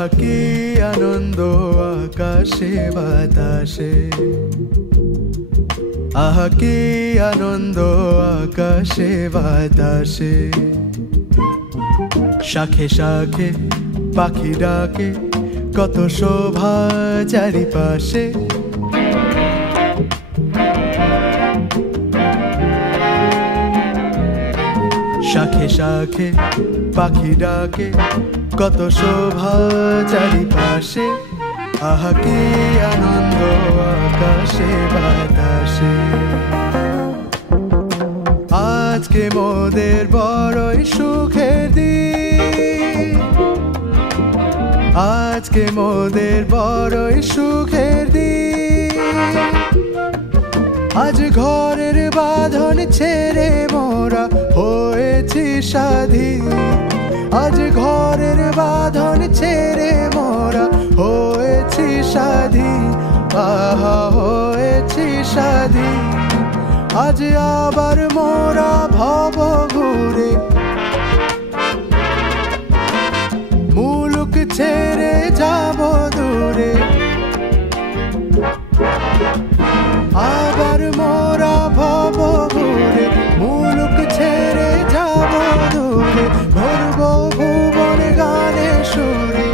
আহা কি আনন্দ আকাশে বাতাসে, আহা কি আনন্দ আকাশে বাতাসে। শাখে শাখে পাখি ডাকে, কত শোভা চারিপাশে। শাখে শাখে পাখি ডাকে, কত শোভা চারিপাশে। আহা কি আনন্দ আকাশে বাতাসে। আজকে মোদের বড়ই সুখের দিন, আজকে মোদের বড়ই সুখের দিন। আজ ঘরের বাঁধন ছেড়ে মোরা হয়েছি স্বাধীন, আজ ঘরের বাঁধন ছেড়ে মোরা হয়েছি স্বাধীন। আহা হয়েছি স্বাধীন, আজ আবার মোরা ভব ঘুরে মুলুক ছেড়ে যাব দূরে। আবার মোরা ভব ঘুরে মুলুক ছেড়ে যাব দূরে। ভরব ভুবন গানে সুরে,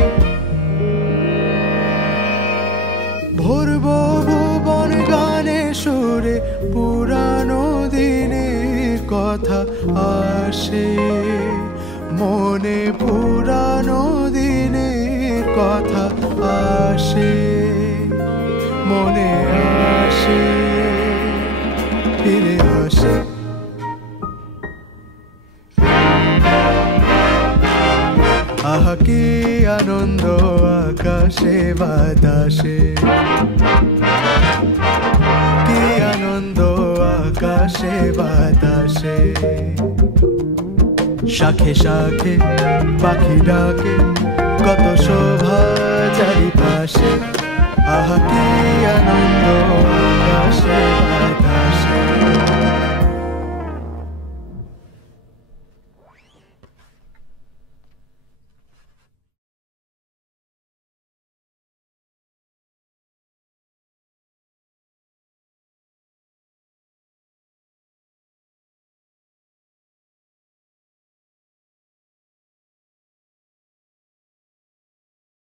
ভরব ভুবন গানে সুরে। পুরানো দিনের কথা আসে মনে, পুরানো দিনের কথা আসে মনে, আসে ফিরে আসে। আহা কি আনন্দ আকাশে বাতাসে, কি আনন্দ আকাশে বাতাসে। শাখে শাখে পাখি ডাকে, কত শোভা চারিপাশে। আহা কি আনন্দ আকাশে